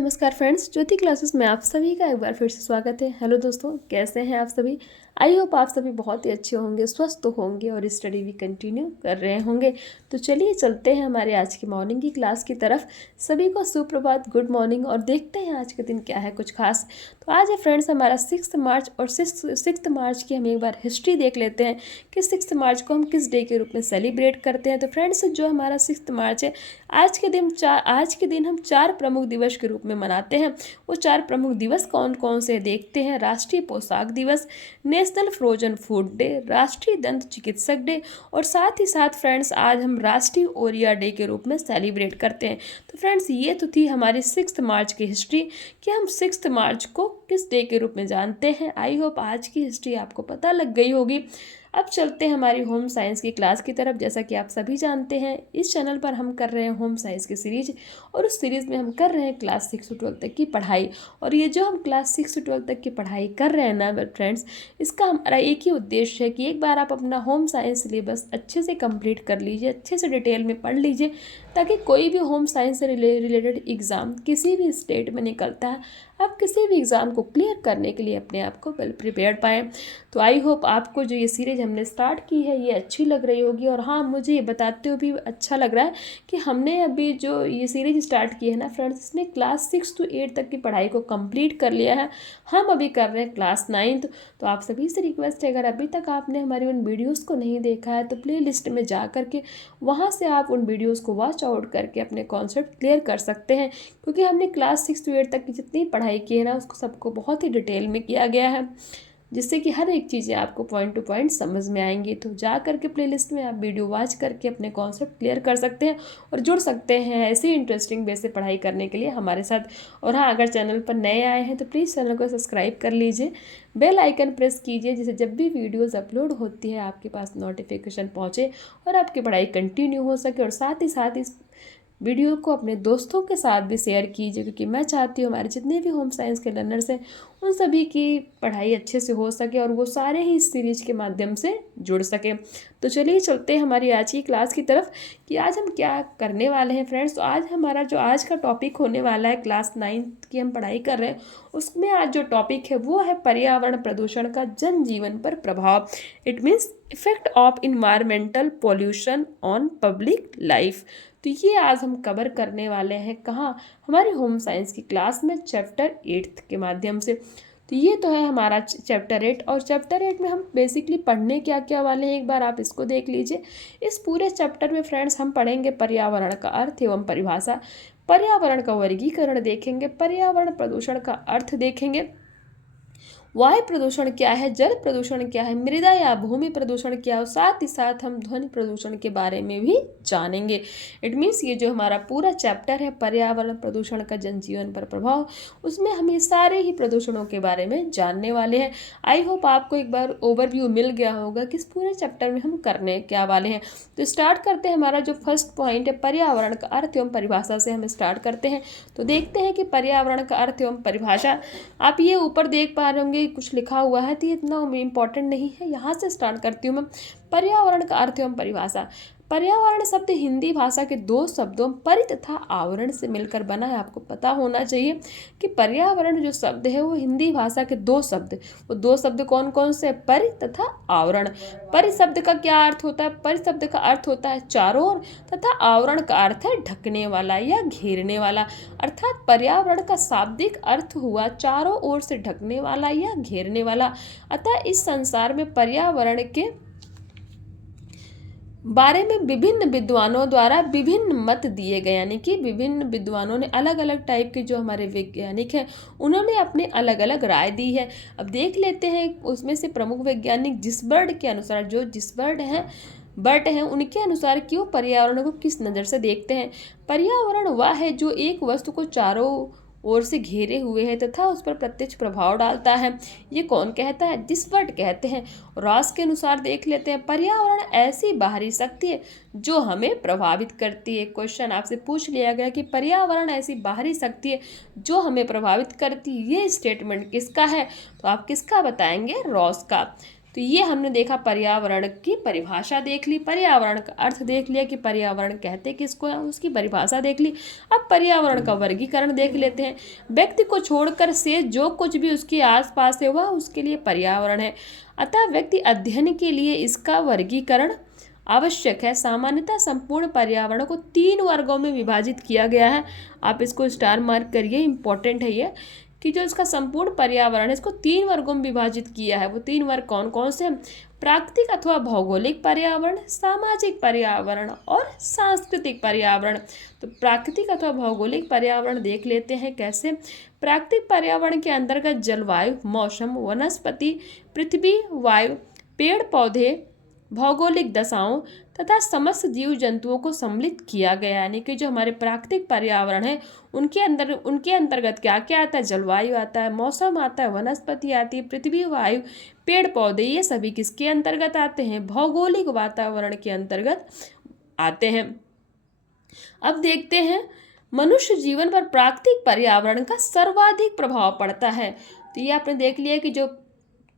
नमस्कार फ्रेंड्स, ज्योति क्लासेस में आप सभी का एक बार फिर से स्वागत है। हेलो दोस्तों, कैसे हैं आप सभी। आई होप आप सभी बहुत ही अच्छे होंगे, स्वस्थ होंगे और स्टडी भी कंटिन्यू कर रहे होंगे। तो चलिए चलते हैं हमारे आज की मॉर्निंग की क्लास की तरफ। सभी को सुप्रभात, गुड मॉर्निंग। और देखते हैं आज के दिन क्या है कुछ खास। तो आज है फ्रेंड्स हमारा 6 मार्च और 6 मार्च की हम एक बार हिस्ट्री देख लेते हैं कि 6 मार्च को हम किस डे के रूप में सेलिब्रेट करते हैं। तो फ्रेंड्स जो हमारा 6 मार्च है, आज के दिन हम 4 प्रमुख दिवस के रूप में मनाते हैं। वो 4 प्रमुख दिवस कौन कौन से देखते हैं। राष्ट्रीय पोशाक दिवस, नेशनल फ्रोजन फूड डे, राष्ट्रीय दंत चिकित्सक डे और साथ ही साथ फ्रेंड्स आज हम राष्ट्रीय ओरिया डे के रूप में सेलिब्रेट करते हैं। तो फ्रेंड्स ये तो थी हमारी 6 मार्च की हिस्ट्री कि हम 6 मार्च को किस डे के रूप में जानते हैं। आई होप आज की हिस्ट्री आपको पता लग गई होगी। अब चलते हैं हमारी होम साइंस की क्लास की तरफ। जैसा कि आप सभी जानते हैं, इस चैनल पर हम कर रहे हैं होम साइंस की सीरीज और उस सीरीज़ में हम कर रहे हैं क्लास 6 से 12 तक की पढ़ाई। और ये जो हम क्लास 6 से 12 तक की पढ़ाई कर रहे हैं ना फ्रेंड्स, इसका हमारा एक ही उद्देश्य है कि एक बार आप अपना होम साइंस सिलेबस अच्छे से कंप्लीट कर लीजिए, अच्छे से डिटेल में पढ़ लीजिए, ताकि कोई भी होम साइंस से रिलेटेड एग्ज़ाम किसी भी स्टेट में निकलता है, आप किसी भी एग्ज़ाम को क्लियर करने के लिए अपने आप को वेल प्रिपेयर्ड पाएँ। तो आई होप आपको जो ये सीरीज़ हमने स्टार्ट की है ये अच्छी लग रही होगी। और हाँ, मुझे ये बताते हुए भी अच्छा लग रहा है कि हमने अभी जो ये सीरीज़ स्टार्ट की है ना फ्रेंड्स, इसने क्लास 6 से 8 तक की पढ़ाई को कंप्लीट कर लिया है। हम अभी कर रहे हैं क्लास 9। तो आप सभी से रिक्वेस्ट है, अगर अभी तक आपने हमारी उन वीडियोज़ को नहीं देखा है तो प्ले लिस्ट में जा करके वहाँ से आप उन वीडियोज़ को वॉच आउट करके अपने कॉन्सेप्ट क्लियर कर सकते हैं। क्योंकि हमने क्लास 6 से 8 तक की जितनी पढ़ाई की है ना, उसको सबको बहुत ही डिटेल में किया गया है, जिससे कि हर एक चीज़ें आपको पॉइंट टू पॉइंट समझ में आएंगी। तो जा करके प्लेलिस्ट में आप वीडियो वॉच करके अपने कॉन्सेप्ट क्लियर कर सकते हैं और जुड़ सकते हैं ऐसी इंटरेस्टिंग वे से पढ़ाई करने के लिए हमारे साथ। और हाँ, अगर चैनल पर नए आए हैं तो प्लीज़ चैनल को सब्सक्राइब कर लीजिए, बेल आइकन प्रेस कीजिए, जिससे जब भी वीडियोज़ अपलोड होती है आपके पास नोटिफिकेशन पहुँचे और आपकी पढ़ाई कंटिन्यू हो सके। और साथ ही साथ इस वीडियो को अपने दोस्तों के साथ भी शेयर कीजिए, क्योंकि मैं चाहती हूँ हमारे जितने भी होम साइंस के लर्नर्स हैं उन सभी की पढ़ाई अच्छे से हो सके और वो सारे ही इस सीरीज के माध्यम से जुड़ सके। तो चलिए चलते हैं हमारी आज की क्लास की तरफ कि आज हम क्या करने वाले हैं फ्रेंड्स। तो आज हमारा जो आज का टॉपिक होने वाला है, क्लास 9 की हम पढ़ाई कर रहे हैं, उसमें आज जो टॉपिक है वो है पर्यावरण प्रदूषण का जनजीवन पर प्रभाव। It means effect of environmental pollution on public life. तो ये आज हम कवर करने वाले हैं कहाँ, हमारी होम साइंस की क्लास में चैप्टर 8 के माध्यम से। तो ये तो है हमारा चैप्टर 8। और चैप्टर 8 में हम बेसिकली पढ़ने क्या क्या वाले हैं, एक बार आप इसको देख लीजिए। इस पूरे चैप्टर में फ्रेंड्स हम पढ़ेंगे पर्यावरण का अर्थ एवं परिभाषा, पर्यावरण का वर्गीकरण देखेंगे, पर्यावरण प्रदूषण का अर्थ देखेंगे, वायु प्रदूषण क्या है, जल प्रदूषण क्या है, मृदा या भूमि प्रदूषण क्या है, साथ ही साथ हम ध्वनि प्रदूषण के बारे में भी जानेंगे। इट मीन्स ये जो हमारा पूरा चैप्टर है पर्यावरण प्रदूषण का जनजीवन पर प्रभाव, उसमें हम ये सारे ही प्रदूषणों के बारे में जानने वाले हैं। आई होप आपको एक बार ओवरव्यू मिल गया होगा कि इस पूरे चैप्टर में हम करने क्या वाले हैं। तो स्टार्ट करते हैं। हमारा जो फर्स्ट पॉइंट है पर्यावरण का अर्थ एवं परिभाषा से हम स्टार्ट करते हैं। तो देखते हैं कि पर्यावरण का अर्थ एवं परिभाषा, आप ये ऊपर देख पा रहे होंगे कुछ लिखा हुआ है, तो ये इतना इम्पोर्टेंट नहीं है। यहाँ से स्टार्ट करती हूँ मैं। पर्यावरण का अर्थ एवं परिभाषा। पर्यावरण शब्द हिंदी भाषा के 2 शब्दों परि तथा आवरण से मिलकर बना है। आपको पता होना चाहिए कि पर्यावरण जो शब्द है वो हिंदी भाषा के 2 शब्द, वो 2 शब्द कौन कौन से, परि तथा आवरण। परि शब्द का क्या अर्थ होता है, परि शब्द का अर्थ होता है चारों ओर, तथा आवरण का अर्थ है ढकने वाला या घेरने वाला। अर्थात पर्यावरण का शाब्दिक अर्थ हुआ चारों ओर से ढकने वाला या घेरने वाला। अतः इस संसार में पर्यावरण के बारे में विभिन्न विद्वानों द्वारा विभिन्न मत दिए गए, यानी कि विभिन्न विद्वानों ने अलग अलग टाइप के जो हमारे वैज्ञानिक हैं उन्होंने अपने अलग अलग राय दी है। अब देख लेते हैं उसमें से प्रमुख वैज्ञानिक जिसबर्ड के अनुसार, जो जिसबर्ड हैं बर्ट हैं, उनके अनुसार क्यों पर्यावरण को किस नज़र से देखते हैं। पर्यावरण वह है जो एक वस्तु को चारों ओर से घेरे हुए है तथा उस पर प्रत्यक्ष प्रभाव डालता है। ये कौन कहता है, जिसबर्ड कहते हैं। रॉस के अनुसार देख लेते हैं, पर्यावरण ऐसी बाहरी शक्ति है जो हमें प्रभावित करती है। क्वेश्चन आपसे पूछ लिया गया कि पर्यावरण ऐसी बाहरी शक्ति है जो हमें प्रभावित करती है, ये स्टेटमेंट किसका है, तो आप किसका बताएंगे, रॉस का। तो ये हमने देखा, पर्यावरण की परिभाषा देख ली, पर्यावरण का अर्थ देख लिया कि पर्यावरण कहते किसको है, उसकी परिभाषा देख ली। अब पर्यावरण का वर्गीकरण देख लेते हैं। व्यक्ति को छोड़कर से जो कुछ भी उसके आसपास है वह उसके लिए पर्यावरण है, अतः व्यक्ति अध्ययन के लिए इसका वर्गीकरण आवश्यक है। सामान्यतः संपूर्ण पर्यावरण को 3 वर्गों में विभाजित किया गया है। आप इसको स्टार मार्क करिए, इंपॉर्टेंट है ये, कि जो इसका संपूर्ण पर्यावरण है इसको 3 वर्गों में विभाजित किया है। वो 3 वर्ग कौन कौन से हैं? प्राकृतिक अथवा भौगोलिक पर्यावरण, सामाजिक पर्यावरण और सांस्कृतिक पर्यावरण। तो प्राकृतिक अथवा भौगोलिक पर्यावरण देख लेते हैं कैसे। प्राकृतिक पर्यावरण के अंतर्गत जलवायु, मौसम, वनस्पति, पृथ्वी, वायु, पेड़ पौधे, भौगोलिक दशाओं तथा समस्त जीव जंतुओं को सम्मिलित किया गया है। यानी कि जो हमारे प्राकृतिक पर्यावरण है उनके अंतर्गत क्या क्या आता है? जलवायु आता है, मौसम आता है, वनस्पति आती है, पृथ्वी, वायु, पेड़ पौधे, ये सभी किसके अंतर्गत आते हैं? भौगोलिक वातावरण के अंतर्गत आते हैं। अब देखते हैं, मनुष्य जीवन पर प्राकृतिक पर्यावरण का सर्वाधिक प्रभाव पड़ता है। तो ये आपने देख लिया कि जो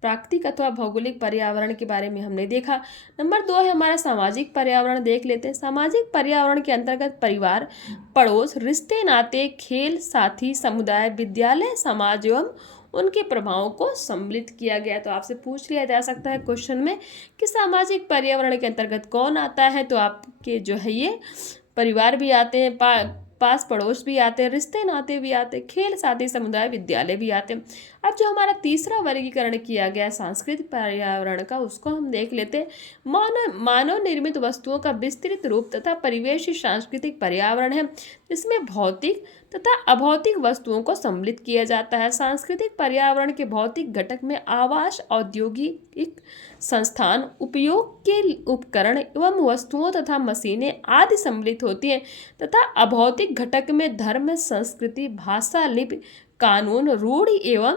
प्राकृतिक अथवा भौगोलिक पर्यावरण के बारे में हमने देखा। नंबर 2 है हमारा सामाजिक पर्यावरण, देख लेते हैं। सामाजिक पर्यावरण के अंतर्गत परिवार, पड़ोस, रिश्ते नाते, खेल, साथी, समुदाय, विद्यालय, समाज एवं उनके प्रभावों को सम्मिलित किया गया। तो आपसे पूछ लिया जा सकता है क्वेश्चन में कि सामाजिक पर्यावरण के अंतर्गत कौन आता है, तो आपके जो है ये परिवार भी आते हैं, पास पड़ोस भी आते हैं, रिश्ते नाते भी आते हैं, खेल, साथी, समुदाय, विद्यालय भी आते हैं। अब जो हमारा तीसरा वर्गीकरण किया गया है सांस्कृतिक पर्यावरण का, उसको हम देख लेते हैं। मानव निर्मित वस्तुओं का विस्तृत रूप तथा परिवेश सांस्कृतिक पर्यावरण है, जिसमें भौतिक तथा अभौतिक वस्तुओं को सम्मिलित किया जाता है। सांस्कृतिक पर्यावरण के भौतिक घटक में आवास, औद्योगिक संस्थान, उपयोग के उपकरण एवं वस्तुओं तथा मशीनें आदि सम्मिलित होती हैं, तथा अभौतिक घटक में धर्म, संस्कृति, भाषा, लिपि, कानून, रूढ़ि एवं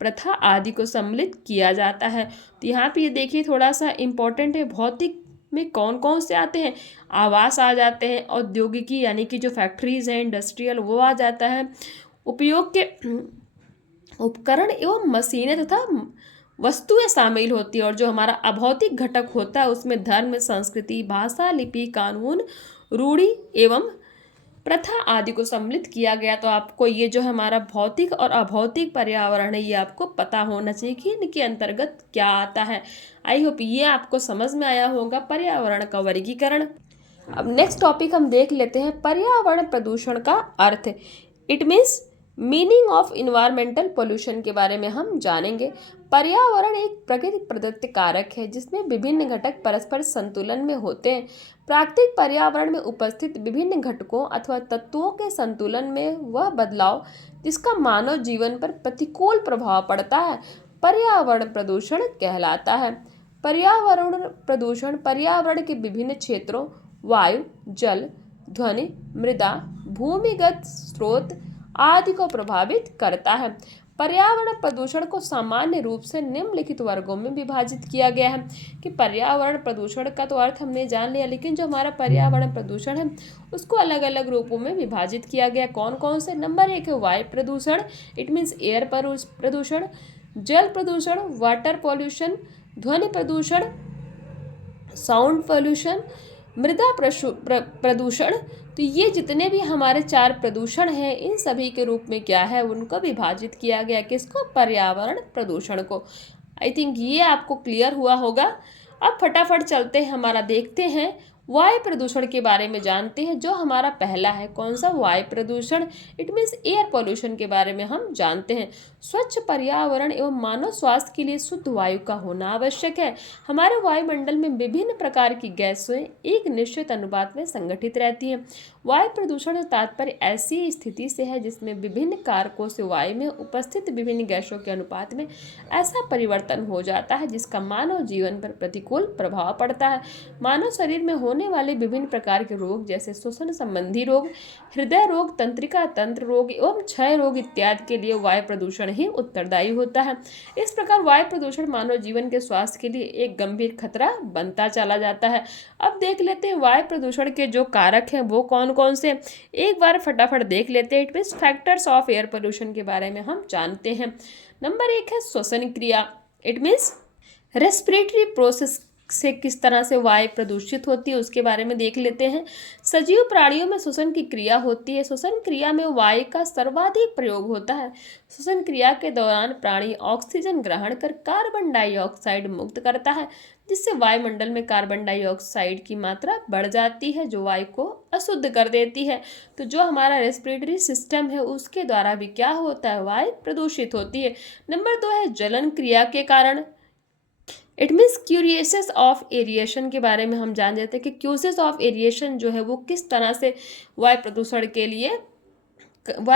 प्रथा आदि को सम्मिलित किया जाता है। तो यहाँ पे ये देखिए थोड़ा सा इम्पोर्टेंट है, भौतिक में कौन कौन से आते हैं? आवास आ जाते हैं, औद्योगिकी यानी कि जो फैक्ट्रीज हैं, इंडस्ट्रियल, वो आ जाता है, उपयोग के उपकरण एवं मशीनें तथा वस्तुएं शामिल होती है, और जो हमारा अभौतिक घटक होता है उसमें धर्म, संस्कृति, भाषा, लिपि, कानून, रूढ़ि एवं प्रथा आदि को सम्मिलित किया गया। तो आपको ये जो हमारा भौतिक और अभौतिक पर्यावरण है ये आपको पता होना चाहिए कि इनके अंतर्गत क्या आता है। आई होप ये आपको समझ में आया होगा पर्यावरण का वर्गीकरण। अब नेक्स्ट टॉपिक हम देख लेते हैं, पर्यावरण प्रदूषण का अर्थ। It means meaning of environmental pollution के बारे में हम जानेंगे। पर्यावरण एक प्रकृति प्रदत्त कारक है जिसमें विभिन्न घटक परस्पर संतुलन में होते हैं। प्राकृतिक पर्यावरण में उपस्थित विभिन्न घटकों अथवा तत्वों के संतुलन में वह बदलाव जिसका मानव जीवन पर प्रतिकूल प्रभाव पड़ता है पर्यावरण प्रदूषण कहलाता है। पर्यावरण प्रदूषण पर्यावरण के विभिन्न क्षेत्रों, वायु, जल, ध्वनि, मृदा, भूमिगत स्रोत आदि को प्रभावित करता है। पर्यावरण प्रदूषण को सामान्य रूप से निम्नलिखित वर्गों में विभाजित किया गया है। कि पर्यावरण प्रदूषण का तो अर्थ हमने जान लिया, लेकिन जो हमारा पर्यावरण प्रदूषण है उसको अलग अलग रूपों में विभाजित किया गया। कौन कौन से? नंबर 1 है वायु प्रदूषण, इट मीन्स एयर प्रदूषण, जल प्रदूषण, वाटर पॉल्यूशन, ध्वनि प्रदूषण, साउंड पॉल्यूशन, मृदा प्रदूषण। तो ये जितने भी हमारे 4 प्रदूषण हैं इन सभी के रूप में क्या है, उनको विभाजित किया गया। किसको? पर्यावरण प्रदूषण को। आई थिंक ये आपको क्लियर हुआ होगा। अब फटाफट चलते हैं, हमारा देखते हैं वायु प्रदूषण के बारे में जानते हैं। जो हमारा पहला है कौन सा? वायु प्रदूषण, इट मीन्स एयर पॉल्यूशन के बारे में हम जानते हैं। स्वच्छ पर्यावरण एवं मानव स्वास्थ्य के लिए शुद्ध वायु का होना आवश्यक है। हमारे वायुमंडल में विभिन्न प्रकार की गैसें एक निश्चित अनुपात में संगठित रहती हैं। वायु प्रदूषण से तात्पर्य ऐसी स्थिति से है जिसमें विभिन्न कारकों से वायु में उपस्थित विभिन्न गैसों के अनुपात में ऐसा परिवर्तन हो जाता है जिसका मानव जीवन पर प्रतिकूल प्रभाव पड़ता है। मानव शरीर में होने वाले विभिन्न प्रकार के रोग जैसे श्वसन संबंधी रोग, हृदय रोग, तंत्रिका तंत्र रोग एवं क्षय रोग इत्यादि के लिए वायु प्रदूषण ही उत्तरदायी होता है। इस प्रकार वायु प्रदूषण मानव जीवन के स्वास्थ्य के लिए एक गंभीर खतरा बनता चला जाता है। अब देख लेते हैं वायु प्रदूषण के जो कारक हैं वो कौन कौन से, एक बार फटाफट देख लेते हैं। It means factors of air pollution के बारे में हम जानते हैं। नंबर 1 है श्वसन क्रिया, इट मीन्स रेस्पिरेटरी प्रोसेस से किस तरह से वायु प्रदूषित होती है उसके बारे में देख लेते हैं। सजीव प्राणियों में श्वसन की क्रिया होती है। श्वसन क्रिया में वायु का सर्वाधिक प्रयोग होता है। श्वसन क्रिया के दौरान प्राणी ऑक्सीजन ग्रहण कर कार्बन डाइऑक्साइड मुक्त करता है, जिससे वायुमंडल में कार्बन डाइऑक्साइड की मात्रा बढ़ जाती है, जो वायु को अशुद्ध कर देती है। तो जो हमारा रेस्पिरेटरी सिस्टम है उसके द्वारा भी क्या होता है, वायु प्रदूषित होती है। नंबर 2 है जलन क्रिया के कारण। इट मीन्स क्यूरियसेस ऑफ एरिएशन के बारे में हम जान जाते हैं कि क्यूसेस ऑफ एरिएशन जो है वो किस तरह से वायु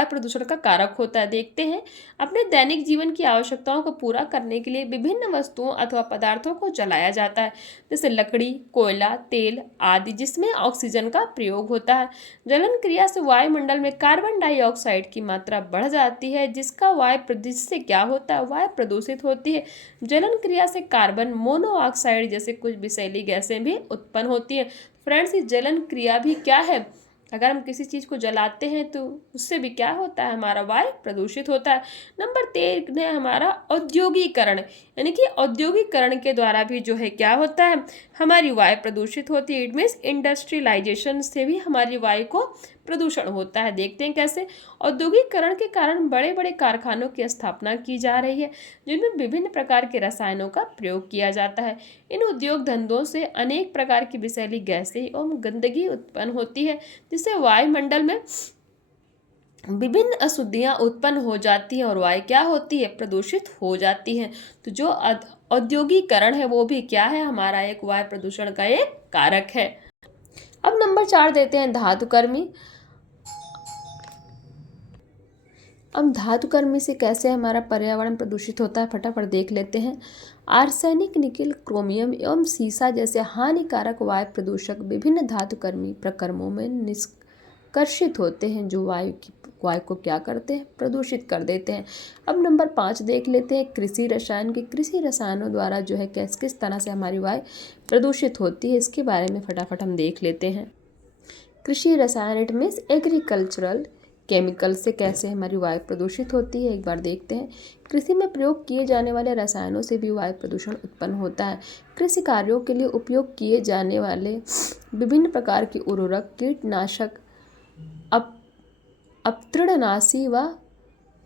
प्रदूषण का कारक होता है। देखते हैं, अपने दैनिक जीवन की आवश्यकताओं को पूरा करने के लिए विभिन्न वस्तुओं अथवा पदार्थों को जलाया जाता है, जैसे लकड़ी, कोयला, तेल आदि, जिसमें ऑक्सीजन का प्रयोग होता है। जलन क्रिया से वायुमंडल में कार्बन डाइऑक्साइड की मात्रा बढ़ जाती है, जिससे क्या होता है, वायु प्रदूषित होती है। जलन क्रिया से कार्बन मोनोऑक्साइड जैसे कुछ विषैली गैसें भी उत्पन्न होती हैं। फ्रेंड्स, ये जलन क्रिया भी क्या है, अगर हम किसी चीज़ को जलाते हैं तो उससे भी क्या होता है, हमारा वायु प्रदूषित होता है। नंबर 3 है हमारा औद्योगिकरण, यानी कि औद्योगिकरण के द्वारा भी जो है क्या होता है, हमारी वायु प्रदूषित होती है। इट मीन्स इंडस्ट्रियलाइजेशन से भी हमारी वायु को प्रदूषण होता है। देखते हैं कैसे। औद्योगिकरण के कारण बड़े बड़े कारखानों की स्थापना की जा रही है, जिनमें विभिन्न प्रकार के रसायनों का प्रयोग किया जाता है। इन उद्योग धंधों से अनेक प्रकार की विषैली गैसें एवं गंदगी उत्पन्न होती है, जिससे वायुमंडल में विभिन्न अशुद्धियां उत्पन्न हो जाती हैं और वायु क्या होती है, प्रदूषित हो जाती है। तो जो औद्योगिकरण है वो भी क्या है, हमारा एक वायु प्रदूषण का एक कारक है। अब नंबर 4 देते हैं धातुकर्मी। अब धातुकर्मी से कैसे हमारा पर्यावरण प्रदूषित होता है, फटाफट देख लेते हैं। आर्सेनिक, निकिल, क्रोमियम एवं सीसा जैसे हानिकारक वायु प्रदूषक विभिन्न धातुकर्मी प्रक्रमों में निष्कर्षित होते हैं, जो वायु को क्या करते हैं, प्रदूषित कर देते हैं। अब नंबर 5 देख लेते हैं कृषि रसायन की। कृषि रसायनों द्वारा जो है किस तरह से हमारी वायु प्रदूषित होती है, इसके बारे में फटाफट हम देख लेते हैं। कृषि रसायन इट मीन्स एग्रीकल्चरल केमिकल से कैसे हमारी वायु प्रदूषित होती है, एक बार देखते हैं। कृषि में प्रयोग किए जाने वाले रसायनों से भी वायु प्रदूषण उत्पन्न होता है। कृषि कार्यों के लिए उपयोग किए जाने वाले विभिन्न प्रकार की उर्वरक, कीटनाशक, अपतृणनाशी व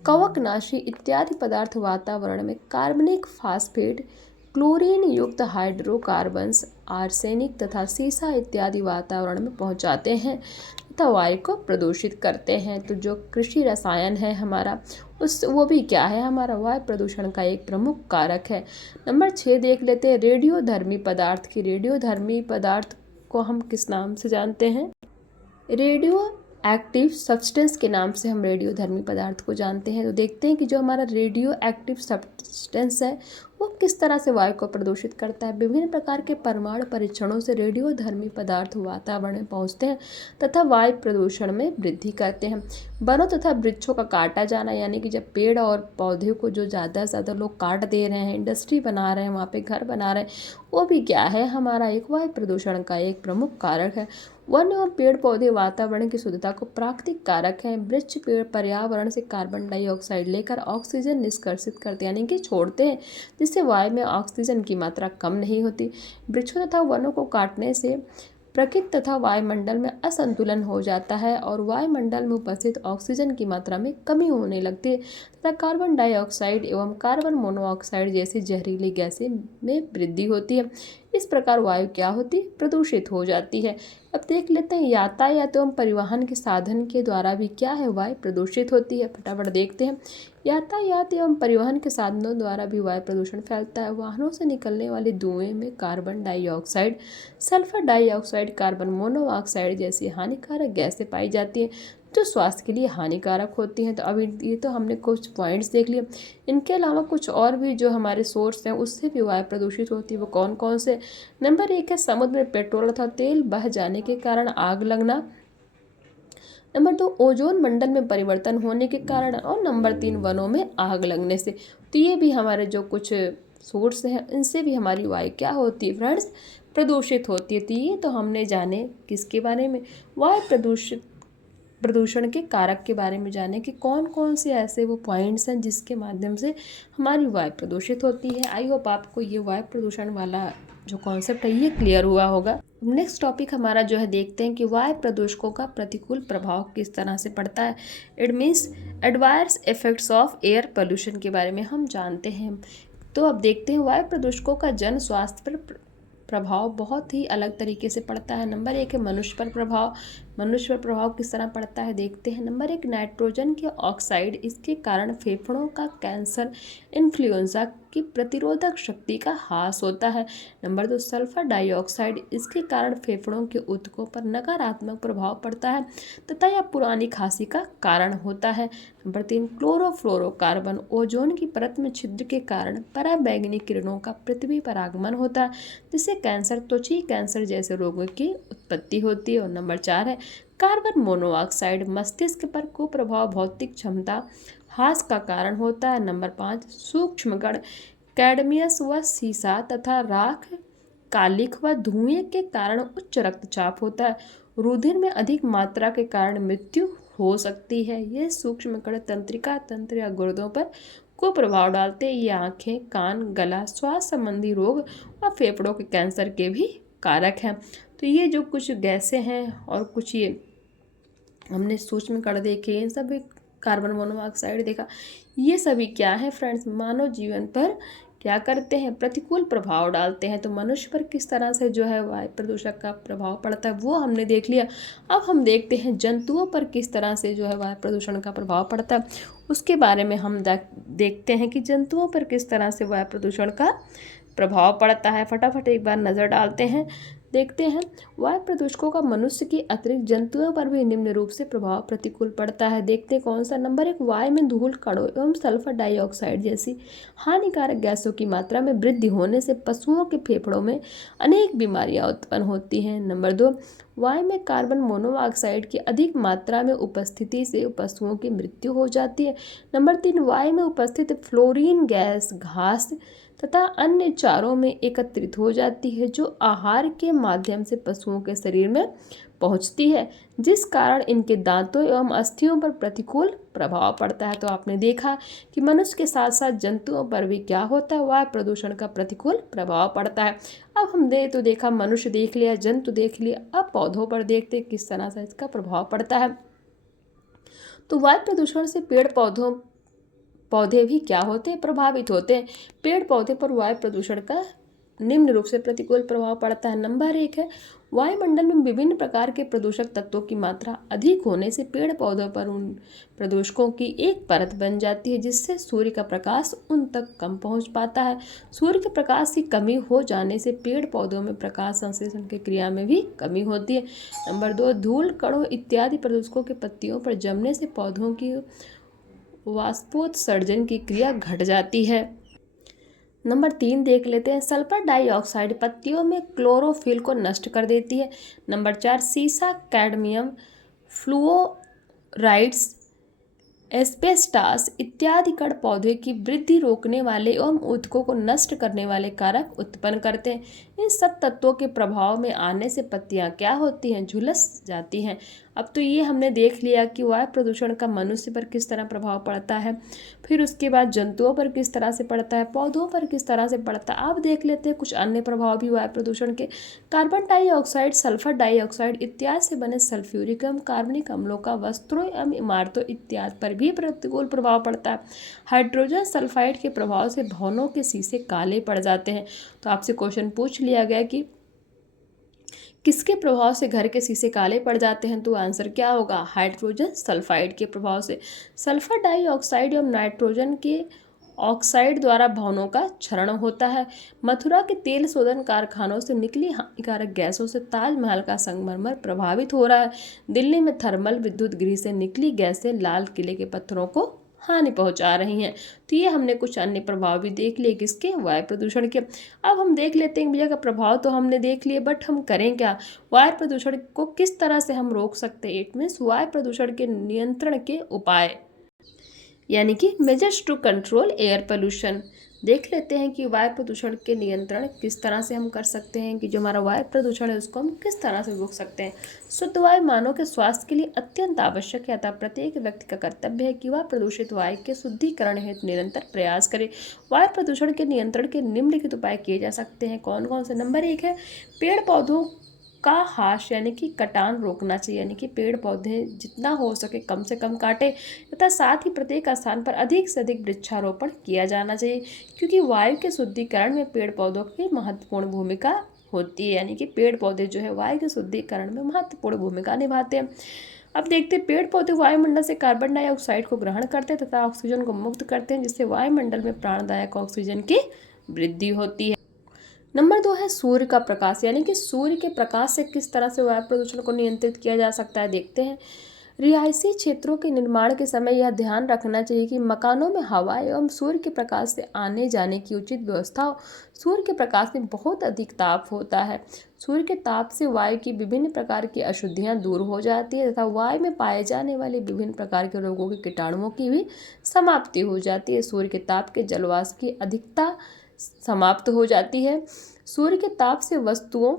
कवकनाशी इत्यादि पदार्थ वातावरण में कार्बनिक फास्फेट, क्लोरीन युक्त हाइड्रोकार्बन्स, आर्सेनिक तथा सीसा इत्यादि वातावरण में पहुंचाते हैं तथा वायु को प्रदूषित करते हैं। तो जो कृषि रसायन है हमारा, वो भी क्या है, हमारा वायु प्रदूषण का एक प्रमुख कारक है। नंबर 6 देख लेते हैं रेडियोधर्मी पदार्थ की। रेडियोधर्मी पदार्थ को हम किस नाम से जानते हैं, रेडियो एक्टिव सब्सटेंस के नाम से हम रेडियोधर्मी पदार्थ को जानते हैं। तो देखते हैं कि जो हमारा रेडियो एक्टिव सब्सटेंस है वो किस तरह से वायु को प्रदूषित करता है। विभिन्न प्रकार के परमाणु परीक्षणों से रेडियोधर्मी पदार्थ वातावरण में पहुंचते हैं तथा वायु प्रदूषण में वृद्धि करते हैं। वनों तथा वृक्षों का काटा जाना, यानी कि जब पेड़ और पौधे को जो ज़्यादा से ज़्यादा लोग काट दे रहे हैं, इंडस्ट्री बना रहे हैं, वहाँ पे घर बना रहे हैं, वो भी क्या है, हमारा एक वायु प्रदूषण का एक प्रमुख कारक है। वन और पेड़ पौधे वातावरण की शुद्धता को प्राकृतिक कारक हैं। वृक्ष पेड़ पर्यावरण से कार्बन डाइऑक्साइड लेकर ऑक्सीजन निष्कर्षित करते यानी कि छोड़ते हैं, जिससे वायु में ऑक्सीजन की मात्रा कम नहीं होती। वृक्षों तथा वनों को काटने से प्रकृति तथा वायुमंडल में असंतुलन हो जाता है और वायुमंडल में उपस्थित ऑक्सीजन की मात्रा में कमी होने लगती है तथा कार्बन डाइऑक्साइड एवं कार्बन मोनोऑक्साइड जैसी जहरीली गैसें में वृद्धि होती है। इस प्रकार वायु क्या होती है, प्रदूषित हो जाती है। अब देख लेते हैं यातायात एवं परिवहन के साधन के द्वारा भी क्या है, वायु प्रदूषित होती है। फटाफट देखते हैं। यातायात एवं परिवहन के साधनों द्वारा भी वायु प्रदूषण फैलता है। वाहनों से निकलने वाले धुएं में carbon dioxide, sulphur dioxide, carbon monoxide जैसी हानिकारक गैसें पाई जाती हैं जो स्वास्थ्य के लिए हानिकारक होती हैं। तो अभी ये तो हमने कुछ पॉइंट्स देख लिए, इनके अलावा कुछ और भी जो हमारे सोर्स हैं उससे भी वायु प्रदूषित होती है। वो कौन कौन से, नंबर 1 है समुद्र में पेट्रोल अथवा तेल बह जाने के कारण आग लगना। नंबर 2 ओजोन मंडल में परिवर्तन होने के कारण। और नंबर 3 वनों में आग लगने से। तो ये भी हमारे जो कुछ सोर्स हैं इनसे भी हमारी वायु क्या होती है फ्रेंड्स, प्रदूषित होती है। तो ये तो हमने जाने किसके बारे में, वायु प्रदूषित प्रदूषण के कारक के बारे में जाने कि कौन कौन से ऐसे वो पॉइंट्स हैं जिसके माध्यम से हमारी वायु प्रदूषित होती है। आई होप आपको ये वायु प्रदूषण वाला जो कॉन्सेप्ट है ये क्लियर हुआ होगा। नेक्स्ट टॉपिक हमारा जो है देखते हैं कि वायु प्रदूषकों का प्रतिकूल प्रभाव किस तरह से पड़ता है। It means adverse effects of air pollution के बारे में हम जानते हैं। तो अब देखते हैं वायु प्रदूषकों का जन स्वास्थ्य पर प्रभाव बहुत ही अलग तरीके से पड़ता है। नंबर 1 है मनुष्य पर प्रभाव। मनुष्य पर प्रभाव किस तरह पड़ता है देखते हैं। नंबर 1 नाइट्रोजन के ऑक्साइड, इसके कारण फेफड़ों का कैंसर, इन्फ्लुएंजा की प्रतिरोधक शक्ति का ह्रास होता है। नंबर 2 सल्फर डाइऑक्साइड, इसके कारण फेफड़ों के ऊतकों पर नकारात्मक प्रभाव पड़ता है तथा यह पुरानी खांसी का कारण होता है। नंबर 3 क्लोरोफ्लोरोकार्बन, ओजोन की परत में छिद्र के कारण पराबैंगनी किरणों का पृथ्वी पर आगमन होता है जिससे कैंसर, त्वचा कैंसर जैसे रोगों की उत्पत्ति होती है। और नंबर 4 है कार्बन मोनोऑक्साइड, मस्तिष्क पर कुप्रभाव, भौतिक क्षमता ह्रास का कारण होता है। नंबर 5 सूक्ष्म कण, कैडमियस व सीसा तथा राख, कालिख व धुएं के कारण उच्च रक्तचाप होता है। रुधिर में अधिक मात्रा के कारण मृत्यु हो सकती है। ये सूक्ष्म कण तंत्रिका तंत्र या गुर्दों पर कुप्रभाव डालते हैं। ये आँखें, कान, गला, श्वास संबंधी रोग व फेफड़ों के कैंसर के भी कारक हैं। तो ये जो कुछ गैसें हैं और कुछ ये हमने सूक्ष्म कण देखे, इन सभी कार्बन मोनोऑक्साइड देखा, ये सभी क्या है फ्रेंड्स, मानव जीवन पर क्या करते हैं, प्रतिकूल प्रभाव डालते हैं। तो मनुष्य पर किस तरह से जो है वायु प्रदूषण का प्रभाव पड़ता है वो हमने देख लिया। अब हम देखते हैं जंतुओं पर किस तरह से जो है वायु प्रदूषण का प्रभाव पड़ता है, उसके बारे में हम देखते हैं कि जंतुओं पर किस तरह से वायु प्रदूषण का प्रभाव पड़ता है। फटाफट एक बार नज़र डालते हैं, देखते हैं। वायु प्रदूषकों का मनुष्य की अतिरिक्त जंतुओं पर भी निम्न रूप से प्रभाव प्रतिकूल पड़ता है। देखते हैं कौन सा। नंबर 1 वायु में धूल कणों एवं सल्फर डाइऑक्साइड जैसी हानिकारक गैसों की मात्रा में वृद्धि होने से पशुओं के फेफड़ों में अनेक बीमारियां उत्पन्न होती हैं। नंबर 2 वायु में कार्बन मोनोऑक्साइड की अधिक मात्रा में उपस्थिति से पशुओं की मृत्यु हो जाती है। नंबर 3 वायु में उपस्थित फ्लोरीन गैस घास तथा अन्य चारों में एकत्रित हो जाती है जो आहार के माध्यम से पशुओं के शरीर में पहुंचती है, जिस कारण इनके दांतों एवं अस्थियों पर प्रतिकूल प्रभाव पड़ता है। तो आपने देखा कि मनुष्य के साथ साथ जंतुओं पर भी क्या होता है, वायु प्रदूषण का प्रतिकूल प्रभाव पड़ता है। अब हम देखा मनुष्य देख लिया, जंतु देख लिया, अब पौधों पर देखते किस तरह से इसका प्रभाव पड़ता है। तो वायु प्रदूषण से पौधे भी क्या होते हैं, प्रभावित होते हैं। पेड़ पौधे पर वायु प्रदूषण का निम्न रूप से प्रतिकूल प्रभाव पड़ता है। नंबर 1 है वायुमंडल में विभिन्न प्रकार के प्रदूषक तत्वों की मात्रा अधिक होने से पेड़ पौधों पर उन प्रदूषकों की एक परत बन जाती है जिससे सूर्य का प्रकाश उन तक कम पहुंच पाता है। सूर्य के प्रकाश की कमी हो जाने से पेड़ पौधों में प्रकाश संश्लेषण की क्रिया में भी कमी होती है। नंबर 2 धूल कणों इत्यादि प्रदूषकों के पत्तियों पर जमने से पौधों की वाष्पोत्सर्जन की क्रिया घट जाती है। नंबर 3 देख लेते हैं सल्फर डाइऑक्साइड पत्तियों में क्लोरोफिल को नष्ट कर देती है। नंबर 4 सीसा, कैडमियम, फ्लूओराइड्स, एस्बेस्टास इत्यादि कण पौधे की वृद्धि रोकने वाले एवं ऊतकों को नष्ट करने वाले कारक उत्पन्न करते हैं। इन सब तत्वों के प्रभाव में आने से पत्तियां क्या होती हैं, झुलस जाती हैं। अब तो ये हमने देख लिया कि वायु प्रदूषण का मनुष्य पर किस तरह प्रभाव पड़ता है, फिर उसके बाद जंतुओं पर किस तरह से पड़ता है, पौधों पर किस तरह से पड़ता है। अब देख लेते हैं कुछ अन्य प्रभाव भी वायु प्रदूषण के। कार्बन डाइऑक्साइड, सल्फर डाइऑक्साइड इत्यादि से बने सल्फ्यूरिक एवं कार्बनिक अम्लों का वस्त्रों एवं इमारतों इत्यादि पर भी प्रतिकूल प्रभाव पड़ता है। हाइड्रोजन सल्फाइड के प्रभाव से भवनों के शीशे काले पड़ जाते हैं। तो आपसे क्वेश्चन पूछ लिया गया कि किसके प्रभाव से घर के शीशे काले पड़ जाते हैं, तो आंसर क्या होगा, हाइड्रोजन सल्फाइड के प्रभाव से। सल्फर डाइऑक्साइड एवं नाइट्रोजन के ऑक्साइड द्वारा भवनों का क्षरण होता है। मथुरा के तेल शोधन कारखानों से निकली हानिकारक गैसों से ताजमहल का संगमरमर प्रभावित हो रहा है। दिल्ली में थर्मल विद्युत गृह से निकली गैसें लाल किले के पत्थरों को हानि पहुंचा रही हैं। तो ये हमने कुछ अन्य प्रभाव भी देख लिए किसके, वायु प्रदूषण के। अब हम देख लेते हैं भैया का प्रभाव तो हमने देख लिए, बट हम करें क्या, वायु प्रदूषण को किस तरह से हम रोक सकते हैं। इट मीन्स वायु प्रदूषण के नियंत्रण के उपाय, यानी कि measures to control air pollution. देख लेते हैं कि वायु प्रदूषण के नियंत्रण किस तरह से हम कर सकते हैं, कि जो हमारा वायु प्रदूषण है उसको हम किस तरह से रोक सकते हैं। शुद्ध वायु मानव के स्वास्थ्य के लिए अत्यंत आवश्यक है, अतः प्रत्येक व्यक्ति का कर्तव्य है कि वह प्रदूषित वायु के शुद्धिकरण हेतु निरंतर प्रयास करे। वायु प्रदूषण के नियंत्रण के निम्नलिखित उपाय किए जा सकते हैं। कौन कौन से? नंबर 1 है पेड़ पौधों का हाश यानी कि कटान रोकना चाहिए, यानी कि पेड़ पौधे जितना हो सके कम से कम काटे, तथा साथ ही प्रत्येक स्थान पर अधिक से अधिक वृक्षारोपण किया जाना चाहिए, क्योंकि वायु के शुद्धिकरण में पेड़ पौधों की महत्वपूर्ण भूमिका होती है। यानी कि पेड़ पौधे जो है वायु के शुद्धिकरण में महत्वपूर्ण भूमिका निभाते हैं। अब देखते हैं, पेड़ पौधे वायुमंडल से कार्बन डाइऑक्साइड को ग्रहण करते हैं तथा ऑक्सीजन को मुक्त करते हैं, जिससे वायुमंडल में प्राणदायक ऑक्सीजन की वृद्धि होती है। नंबर 2 है सूर्य का प्रकाश, यानी कि सूर्य के प्रकाश से किस तरह से वायु प्रदूषण को नियंत्रित किया जा सकता है। देखते हैं, रिहायशी क्षेत्रों के निर्माण के समय यह ध्यान रखना चाहिए कि मकानों में हवा एवं सूर्य के प्रकाश से आने जाने की उचित व्यवस्था हो। सूर्य के प्रकाश में बहुत अधिक ताप होता है। सूर्य के ताप से वायु की विभिन्न प्रकार की अशुद्धियां दूर हो जाती है तथा वायु में पाए जाने वाले विभिन्न प्रकार के रोगों के कीटाणुओं की भी समाप्ति हो जाती है। सूर्य के ताप के जलवाष्प की अधिकता समाप्त हो जाती है। सूर्य के ताप से वस्तुओं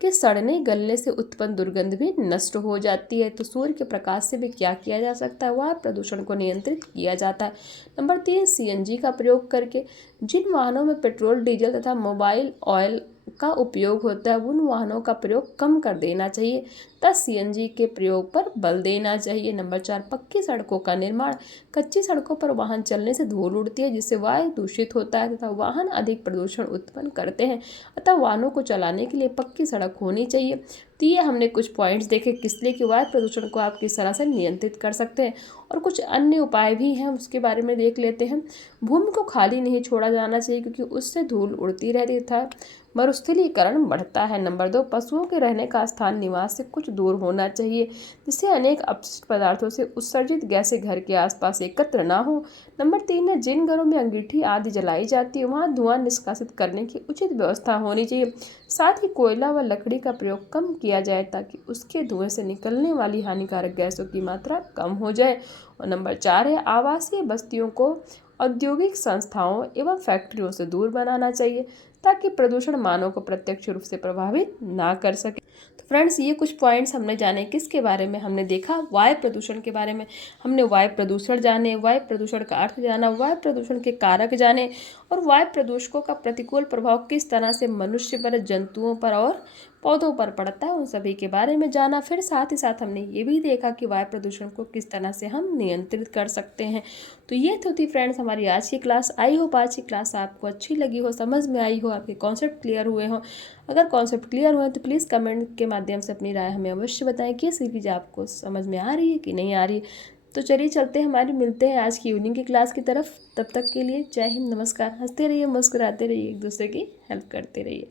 के सड़ने गलने से उत्पन्न दुर्गंध भी नष्ट हो जाती है। तो सूर्य के प्रकाश से भी क्या किया जा सकता है? वायु प्रदूषण को नियंत्रित किया जाता है। नंबर 3 सीएनजी का प्रयोग करके, जिन वाहनों में पेट्रोल डीजल तथा मोबाइल ऑयल का उपयोग होता है उन वाहनों का प्रयोग कम कर देना चाहिए तथा सीएनजी के प्रयोग पर बल देना चाहिए। नंबर 4 पक्की सड़कों का निर्माण। कच्ची सड़कों पर वाहन चलने से धूल उड़ती है, जिससे वायु दूषित होता है तथा वाहन अधिक प्रदूषण उत्पन्न करते हैं, अतः वाहनों को चलाने के लिए पक्की सड़क होनी चाहिए। तो ये हमने कुछ पॉइंट्स देखे किस लिए कि वायु प्रदूषण को आप किस तरह से नियंत्रित कर सकते हैं, और कुछ अन्य उपाय भी हैं उसके बारे में देख लेते हैं। भूमि को खाली नहीं छोड़ा जाना चाहिए, क्योंकि उससे धूल उड़ती रहती था, मरुस्थलीकरण बढ़ता है। नंबर 2 पशुओं के रहने का स्थान निवास से कुछ दूर होना चाहिए, जिससे अनेक अपशिष्ट पदार्थों से उत्सर्जित गैसें घर के आसपास एकत्र ना हो। नंबर 3 है जिन घरों में अंगीठी आदि जलाई जाती है वहाँ धुआं निष्कासित करने की उचित व्यवस्था होनी चाहिए। साथ ही कोयला व लकड़ी का प्रयोग कम किया जाए, ताकि उसके धुएं से निकलने वाली हानिकारक गैसों की मात्रा कम हो जाए। और नंबर 4 है आवासीय बस्तियों को औद्योगिक संस्थाओं एवं फैक्ट्रियों से दूर बनाना चाहिए, ताकि प्रदूषण मानव को प्रत्यक्ष रूप से प्रभावित ना कर सके। तो फ्रेंड्स, ये कुछ पॉइंट्स हमने जाने किसके बारे में, हमने देखा वायु प्रदूषण के बारे में। हमने वायु प्रदूषण जाने, वायु प्रदूषण का अर्थ जाना, वायु प्रदूषण के कारक जाने, और वायु प्रदूषकों का प्रतिकूल प्रभाव किस तरह से मनुष्य पर, जंतुओं पर और पौधों पर पड़ता है, उन सभी के बारे में जाना। फिर साथ ही साथ हमने ये भी देखा कि वायु प्रदूषण को किस तरह से हम नियंत्रित कर सकते हैं। तो ये थी फ्रेंड्स हमारी आज की क्लास। आई होप आज की क्लास आपको अच्छी लगी हो, समझ में आई हो, आपके कॉन्सेप्ट क्लियर हुए हों। अगर कॉन्सेप्ट क्लियर हुए तो प्लीज़ कमेंट के माध्यम से अपनी राय हमें अवश्य बताएं कि ये सीरीज आपको समझ में आ रही है कि नहीं आ रही। तो चलिए चलते हैं, हमारी मिलते हैं आज की इवनिंग की क्लास की तरफ। तब तक के लिए जय हिंद, नमस्कार। हंसते रहिए, मुस्कुराते रहिए, एक दूसरे की हेल्प करते रहिए।